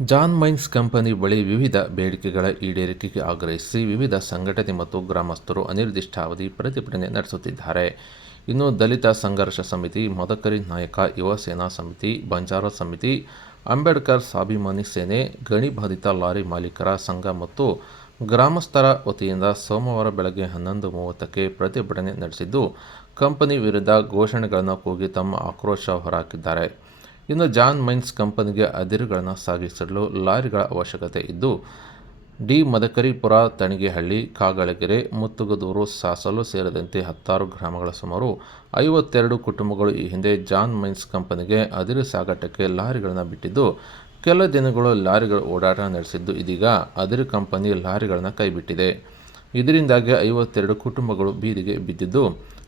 John mains company ಬಳಿ ವಿವಿಧ ಬೇಡಿಕೆಗಳ ಈಡೇರಿಕೆಗೆ ಆಗ್ರಹಿಸಿ ವಿವಿಧ ಸಂಘಟನೆ ಮತ್ತು ಗ್ರಾಮಸ್ಥರು ಅನಿರ್ದಿಷ್ಟಾವಧಿ ಪ್ರತಿಭಟನೆ ನಡೆಸುತ್ತಿದ್ದಾರೆ. ಇನ್ನು ದಲಿತ ಸಂಘರ್ಷ ಸಮಿತಿ, ಮದಕರಿ ನಾಯಕ, ಯುವ ಸೇನಾ ಸಮಿತಿ, ಬಂಜಾರ ಸಮಿತಿ, ಅಂಬೇಡ್ಕರ್ ಸ್ವಾಭಿಮಾನಿ ಸೇನೆ, ಗಣಿ ಬಾಧಿತ ಲಾರಿ ಮಾಲೀಕರ ಸಂಘ ಮತ್ತು ಗ್ರಾಮಸ್ಥರ ವತಿಯಿಂದ ಸೋಮವಾರ ಬೆಳಗ್ಗೆ ಹನ್ನೊಂದು ಮೂವತ್ತಕ್ಕೆ ಪ್ರತಿಭಟನೆ ನಡೆಸಿದ್ದು, ಕಂಪನಿ ವಿರುದ್ಧ ಘೋಷಣೆಗಳನ್ನು ಕೂಗಿ ತಮ್ಮ ಆಕ್ರೋಶ ಹೊರಹಾಕಿದ್ದಾರೆ. ಇನ್ನು ಜಾನ್ ಮೈನ್ಸ್ ಕಂಪನಿಗೆ ಅದಿರುಗಳನ್ನು ಸಾಗಿಸಲು ಲಾರಿಗಳ ಅವಶ್ಯಕತೆ ಇದ್ದು, ಡಿ ಮದಕರಿಪುರ, ತಣಿಗೆಹಳ್ಳಿ, ಕಾಗಳಗೆರೆ, ಮುತ್ತುಗದೂರು, ಸಾಸಲು ಸೇರಿದಂತೆ ಹತ್ತಾರು ಗ್ರಾಮಗಳ ಸುಮಾರು ಐವತ್ತೆರಡು ಕುಟುಂಬಗಳು ಈ ಹಿಂದೆ ಜಾನ್ ಮೈನ್ಸ್ ಕಂಪನಿಗೆ ಅದಿರು ಸಾಗಾಟಕ್ಕೆ ಲಾರಿಗಳನ್ನು ಬಿಟ್ಟಿದ್ದು, ಕೆಲ ದಿನಗಳು ಲಾರಿಗಳ ಓಡಾಟ ನಡೆಸಿದ್ದು ಇದೀಗ ಅದಿರು ಕಂಪನಿ ಲಾರಿಗಳನ್ನು ಕೈಬಿಟ್ಟಿದೆ. ಇದರಿಂದಾಗಿ ಐವತ್ತೆರಡು ಕುಟುಂಬಗಳು ಬೀದಿಗೆ ಬಿದ್ದಿದ್ದು,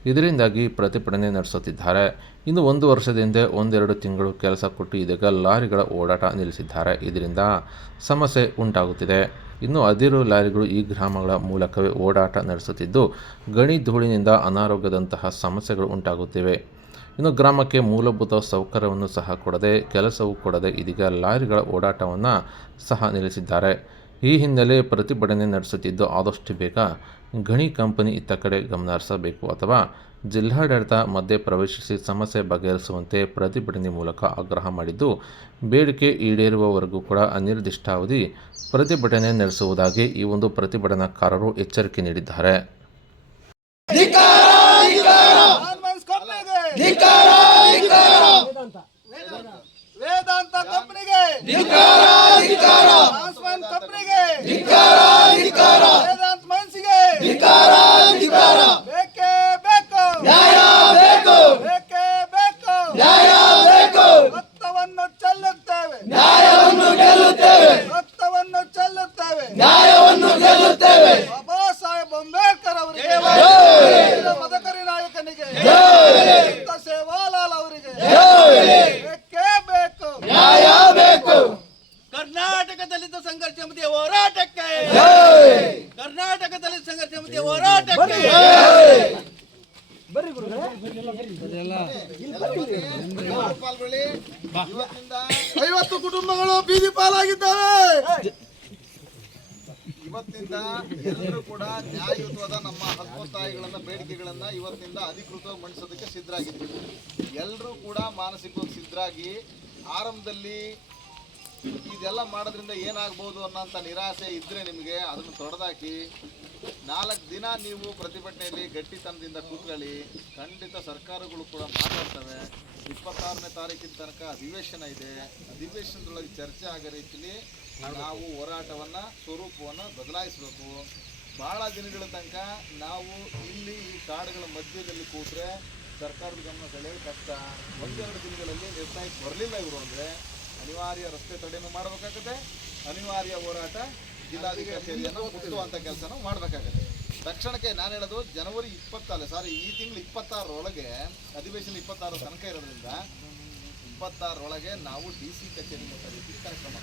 ಇದರಿಂದಾಗಿ ಪ್ರತಿಭಟನೆ ನಡೆಸುತ್ತಿದ್ದಾರೆ. ಇನ್ನು ಒಂದು ವರ್ಷದಿಂದ ಒಂದೆರಡು ತಿಂಗಳು ಕೆಲಸ ಕೊಟ್ಟು ಇದೀಗ ಲಾರಿಗಳ ಓಡಾಟ ನಿಲ್ಲಿಸಿದ್ದಾರೆ. ಇದರಿಂದ ಸಮಸ್ಯೆ ಉಂಟಾಗುತ್ತಿದೆ. ಇನ್ನು ಅದಿರು ಲಾರಿಗಳು ಈ ಗ್ರಾಮಗಳ ಮೂಲಕವೇ ಓಡಾಟ ನಡೆಸುತ್ತಿದ್ದು, ಗಣಿ ಧೂಳಿನಿಂದ ಅನಾರೋಗ್ಯದಂತಹ ಸಮಸ್ಯೆಗಳು ಉಂಟಾಗುತ್ತಿವೆ. ಇನ್ನು ಗ್ರಾಮಕ್ಕೆ ಮೂಲಭೂತ ಸೌಕರ್ಯವನ್ನು ಸಹ ಕೊಡದೆ, ಕೆಲಸವೂ ಕೊಡದೆ ಇದೀಗ ಲಾರಿಗಳ ಓಡಾಟವನ್ನು ಸಹ ನಿಲ್ಲಿಸಿದ್ದಾರೆ. ಈ ಹಿನ್ನೆಲೆ ಪ್ರತಿಭಟನೆ ನಡೆಸುತ್ತಿದ್ದು ಆದಷ್ಟು ಬೇಗ ಗಣಿ ಕಂಪನಿ ಇತ್ತ ಕಡೆ ಗಮನಹರಿಸಬೇಕು ಅಥವಾ ಜಿಲ್ಲಾಡಳಿತ ಮಧ್ಯೆ ಪ್ರವೇಶಿಸಿ ಸಮಸ್ಯೆ ಬಗೆಹರಿಸುವಂತೆ ಪ್ರತಿಭಟನೆ ಮೂಲಕ ಆಗ್ರಹ ಮಾಡಿದ್ದು ಬೇಡಿಕೆ ಈಡೇರುವವರೆಗೂ ಕೂಡ ಅನಿರ್ದಿಷ್ಟಾವಧಿ ಪ್ರತಿಭಟನೆ ನಡೆಸುವುದಾಗಿ ಈ ಒಂದು ಪ್ರತಿಭಟನಾಕಾರರು ಎಚ್ಚರಿಕೆ ನೀಡಿದ್ದಾರೆ. ಗಾರ್ಮೆಂಟ್ಸ್ ಕಂಪನಿಗೆ ವೇದಾಂತ ಧಿಕ್ಕಾರ ಕಂಪನಿಗೆ ವೇದಾಂತ ಮನ್ಸಿಗೆ. ಬೇಕೇ ಬೇಕು. ಬೇಕೇ. ಬೇಕು ರಕ್ತವನ್ನು ಚೆಲ್ಲುತ್ತೇವೆ. ರಕ್ತವನ್ನು ಚೆಲ್ಲುತ್ತೇವೆ. ಬಾಬಾ ಸಾಹೇಬ್ ಅಂಬೇಡ್ಕರ್ ಅವರಿಗೆ ಮದಕರಿ ನಾಯಕನಿಗೆ ಸಂತ ಸೇವಾಲಾಲ್ ಅವರಿಗೆ ಬೇಕೇ ಬೇಕು ಕರ್ನಾಟಕ ದಲಿತ ಸಂಘರ್ಷ ಸಮಿತಿಯ ಹೋರಾಟಕ್ಕೆ ಕರ್ನಾಟಕ ದಲಿತ ಸಂಘರ್ಷ ಸಮಿತಿಯ ಹೋರಾಟಕ್ಕೆ ಐವತ್ತು ಕುಟುಂಬಗಳು ಬೀದಿ ಪಾಲಾಗಿದ್ದಾವೆ. ಇವತ್ತಿಂದ ಎಲ್ಲರೂ ಕೂಡ ನ್ಯಾಯಯುತವಾದ ನಮ್ಮ ಹಕ್ಕೊತ್ತಾಯಗಳನ್ನ ಬೇಡಿಕೆಗಳನ್ನ ಇವತ್ತಿಂದ ಅಧಿಕೃತವಾಗಿ ಮಂಡಿಸೋದಕ್ಕೆ ಸಿದ್ಧರಾಗಿದ್ದೀವಿ. ಎಲ್ಲರೂ ಕೂಡ ಮಾನಸಿಕವಾಗಿ ಸಿದ್ಧರಾಗಿ ಆರಂಭದಲ್ಲಿ ಇದೆಲ್ಲ ಮಾಡೋದ್ರಿಂದ ಏನಾಗ್ಬೋದು ಅನ್ನೋಂಥ ನಿರಾಸೆ ಇದ್ರೆ ನಿಮಗೆ ಅದನ್ನು ತೊಡೆದಾಕಿ ನಾಲ್ಕು ದಿನ ನೀವು ಪ್ರತಿಭಟನೆಯಲ್ಲಿ ಗಟ್ಟಿತನದಿಂದ ಕೂತ್ಕೊಳ್ಳಿ. ಖಂಡಿತ ಸರ್ಕಾರಗಳು ಕೂಡ ಮಾತಾಡ್ತವೆ. ಇಪ್ಪತ್ತಾರನೇ ತಾರೀಕಿನ ತನಕ ಅಧಿವೇಶನ ಇದೆ. ಅಧಿವೇಶನದೊಳಗೆ ಚರ್ಚೆ ಆಗೋ ರೀತಿಯಲ್ಲಿ ನಾವು ಹೋರಾಟವನ್ನು, ಸ್ವರೂಪವನ್ನು ಬದಲಾಯಿಸಬೇಕು. ಬಹಳ ದಿನಗಳ ತನಕ ನಾವು ಇಲ್ಲಿ ಈ ಕಾಡುಗಳ ಮಧ್ಯದಲ್ಲಿ ಕೂತ್ರೆ ಸರ್ಕಾರದ ಗಮನ ಸೆಳೆಯೋದು ಕಷ್ಟ. ಒಂದೆರಡು ದಿನಗಳಲ್ಲಿ ನಿರ್ಣಯಕ್ಕೆ ಬರಲಿಲ್ಲ ಇವರು ಅಂದರೆ. ಅನಿವಾರ್ಯ ರಸ್ತೆ ತಡೆನೂ ಮಾಡಬೇಕಾಗುತ್ತೆ. ಅನಿವಾರ್ಯ ಹೋರಾಟ ಜಿಲ್ಲಾಧಿಕಾರಿಯನ್ನು ಮುಟ್ಟುವಂಥ ಕೆಲಸನೂ ಮಾಡಬೇಕಾಗುತ್ತೆ. ತಕ್ಷಣಕ್ಕೆ ನಾನು ಹೇಳೋದು, ಜನವರಿ ಇಪ್ಪತ್ತಾರು ಸಾರಿ ಈ ತಿಂಗಳು ಇಪ್ಪತ್ತಾರರೊಳಗೆ, ಅಧಿವೇಶನ ಇಪ್ಪತ್ತಾರು ತನಕ ಇರೋದ್ರಿಂದ, ಇಪ್ಪತ್ತಾರರೊಳಗೆ ನಾವು ಡಿ ಸಿ ಕಚೇರಿ ರೀತಿ ಕಾರ್ಯಕ್ರಮ